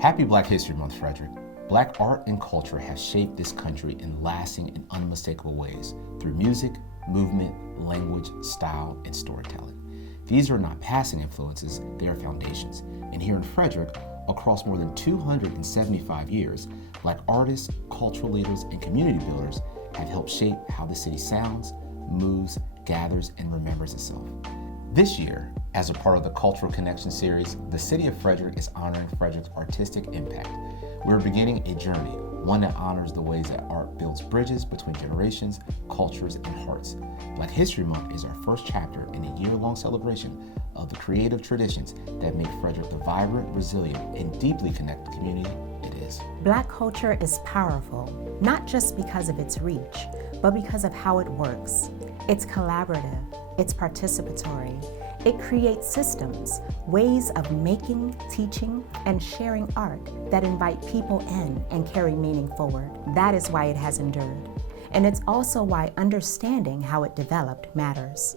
Happy Black History Month, Frederick. Black art and culture have shaped this country in lasting and unmistakable ways through music, movement, language, style, and storytelling. These are not passing influences, they are foundations. And here in Frederick, across more than 275 years, Black artists, cultural leaders, and community builders have helped shape how the city sounds, moves, gathers, and remembers itself. This year, as a part of the Cultural Connection series, the City of Frederick is honoring Frederick's artistic impact. We're beginning a journey, one that honors the ways that art builds bridges between generations, cultures, and hearts. Black History Month is our first chapter in a year-long celebration of the creative traditions that make Frederick the vibrant, resilient, and deeply connected community it is. Black culture is powerful, not just because of its reach, but because of how it works. It's collaborative, it's participatory. It creates systems, ways of making, teaching, and sharing art that invite people in and carry meaning forward. That is why it has endured. And it's also why understanding how it developed matters.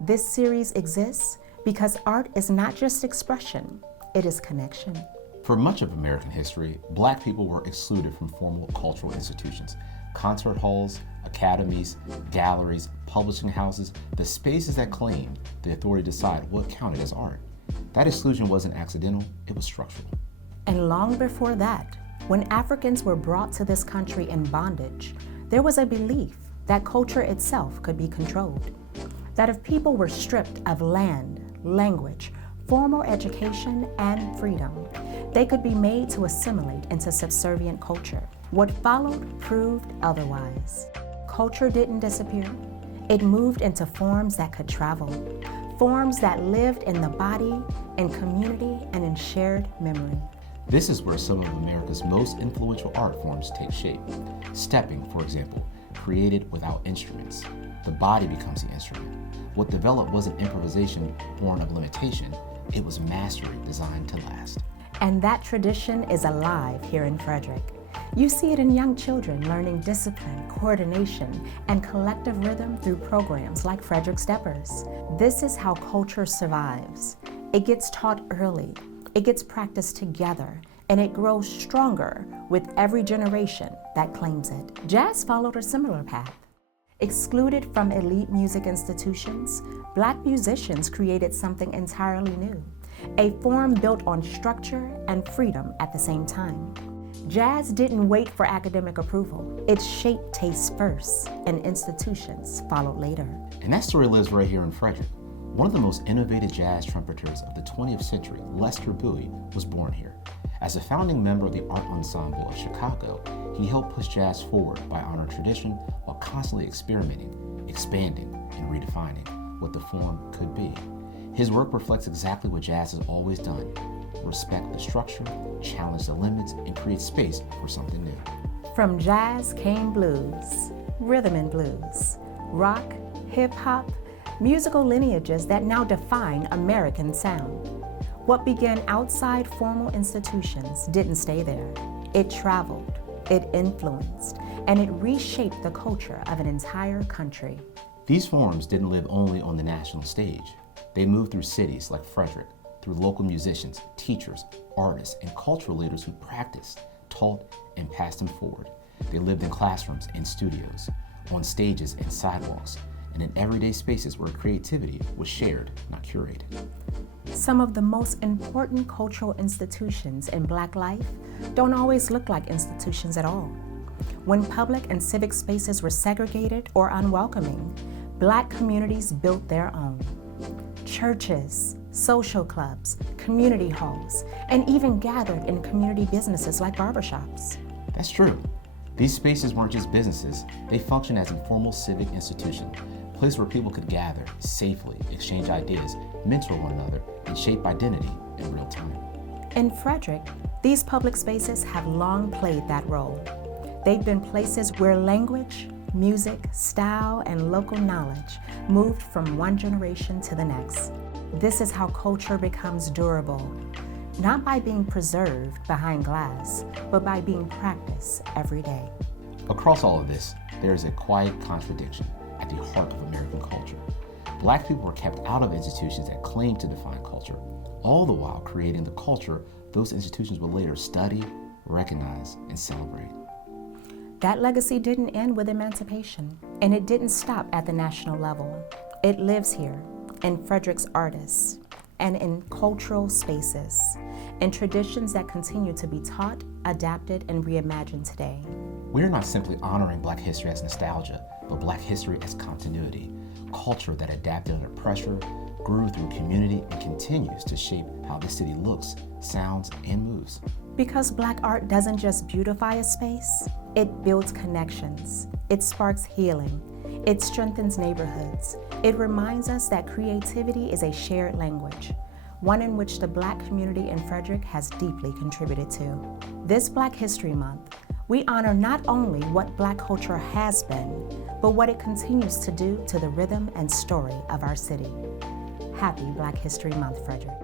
This series exists because art is not just expression, it is connection. For much of American history, Black people were excluded from formal cultural institutions. Concert halls, academies, galleries, publishing houses, the spaces that claimed the authority to decide what counted as art. That exclusion wasn't accidental, it was structural. And long before that, when Africans were brought to this country in bondage, there was a belief that culture itself could be controlled. That if people were stripped of land, language, formal education, and freedom, they could be made to assimilate into subservient culture. What followed proved otherwise. Culture didn't disappear. It moved into forms that could travel, forms that lived in the body, in community, and in shared memory. This is where some of America's most influential art forms take shape. Stepping, for example, created without instruments. The body becomes the instrument. What developed wasn't improvisation born of limitation, it was mastery designed to last. And that tradition is alive here in Frederick. You see it in young children learning discipline, coordination, and collective rhythm through programs like Frederick Steppers. This is how culture survives. It gets taught early, it gets practiced together, and it grows stronger with every generation that claims it. Jazz followed a similar path. Excluded from elite music institutions, Black musicians created something entirely new, a form built on structure and freedom at the same time. Jazz didn't wait for academic approval. It shaped tastes first, and institutions followed later. And that story lives right here in Frederick. One of the most innovative jazz trumpeters of the 20th century, Lester Bowie, was born here. As a founding member of the Art Ensemble of Chicago, he helped push jazz forward by honoring tradition while constantly experimenting, expanding, and redefining what the form could be. His work reflects exactly what jazz has always done: respect the structure, challenge the limits, and create space for something new. From jazz came blues, rhythm and blues, rock, hip hop, musical lineages that now define American sound. What began outside formal institutions didn't stay there. It traveled, it influenced, and it reshaped the culture of an entire country. These forms didn't live only on the national stage. They moved through cities like Frederick, through local musicians, teachers, artists, and cultural leaders who practiced, taught, and passed them forward. They lived in classrooms and studios, on stages and sidewalks, and in everyday spaces where creativity was shared, not curated. Some of the most important cultural institutions in Black life don't always look like institutions at all. When public and civic spaces were segregated or unwelcoming, Black communities built their own. Churches, social clubs, community halls, and even gathered in community businesses like barbershops. That's true. These spaces weren't just businesses, they functioned as informal civic institutions, a place where people could gather safely, exchange ideas, mentor one another, and shape identity in real time. In Frederick, these public spaces have long played that role. They've been places where language, music, style, and local knowledge moved from one generation to the next. This is how culture becomes durable, not by being preserved behind glass, but by being practiced every day. Across all of this, there is a quiet contradiction at the heart of American culture. Black people were kept out of institutions that claimed to define culture, all the while creating the culture those institutions will later study, recognize, and celebrate. That legacy didn't end with emancipation, and it didn't stop at the national level. It lives here, in Frederick's artists, and in cultural spaces, in traditions that continue to be taught, adapted, and reimagined today. We're not simply honoring Black history as nostalgia, but Black history as continuity, culture that adapted under pressure, grew through community, and continues to shape how the city looks, sounds, and moves. Because Black art doesn't just beautify a space, it builds connections, it sparks healing, it strengthens neighborhoods. It reminds us that creativity is a shared language, one in which the Black community in Frederick has deeply contributed to. This Black History Month, we honor not only what Black culture has been, but what it continues to do to the rhythm and story of our city. Happy Black History Month, Frederick.